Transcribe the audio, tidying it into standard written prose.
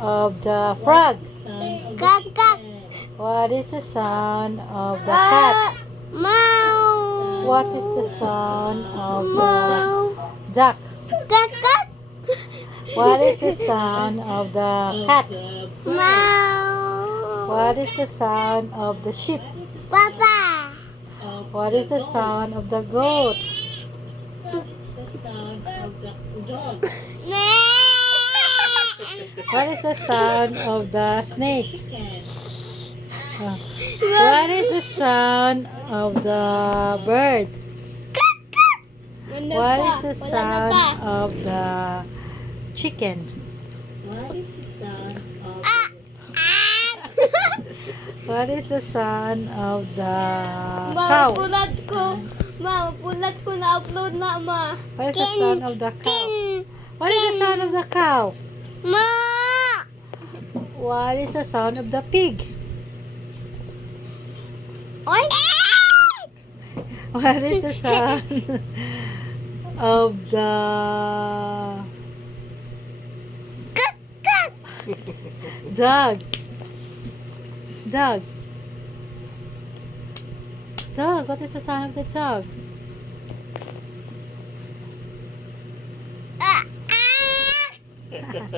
of the frog? Kak, kak. What is the sound of the cat? Mau. What is the sound of the Mau. duck? Kak, kak. What is the sound of the cat? Mau. What is the sound of the sheep? Papa. What is the sound of the goat? Ne. What is the sound of the snake? What is the sound of the bird? What is the sound of the chicken? What is the sound of the cow? Mapulat ko. Mapulat ko na-upload na, ma. What is the sound of the cow? What is the sound of the cow? Ma. What is the sound of the pig? Oy. What is the sound of the Kak, kak. dog? Dog. Dog. What is the sound of the dog? Ah, ah.